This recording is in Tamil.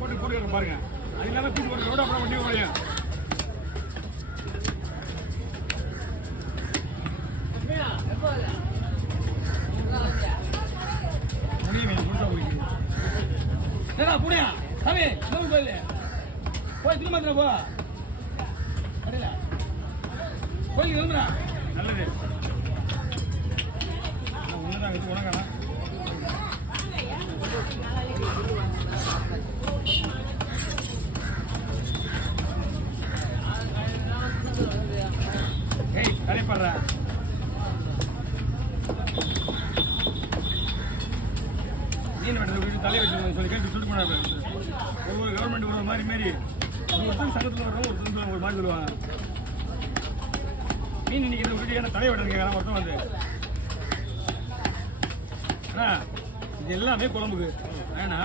போட்டு போட்டு பாருங்க. அது இல்லாமல் பீஸ் போட்டு ரோட அப்புறம் வண்டி வரையும் புனியா சாமி கோயில் போய் திரும்ப போ கடையில கோயிலுக்கு கிளம்புறா. நல்லது ஒண்ணுதான் வச்சு உனக்கானா ஏய் தலைப்படுற மீன் வெட்டுறது தலை வெட்டு சொல்லி கேட்டு சுட்டு பண்ணாரு. ஒவ்வொரு கவர்மெண்ட் ஒரு மாதிரி மாரி ஒருத்தன் சங்கத்தில் வர்றோம் ஒருத்தன் ஒரு மாதிரி சொல்லுவாங்க. மீன் இன்னைக்கு இதை விட்டு என்ன தலை வெட்டுறது கேட்கலாம் ஒருத்தன் வந்து இது எல்லாமே குழம்புக்கு ஏன்னா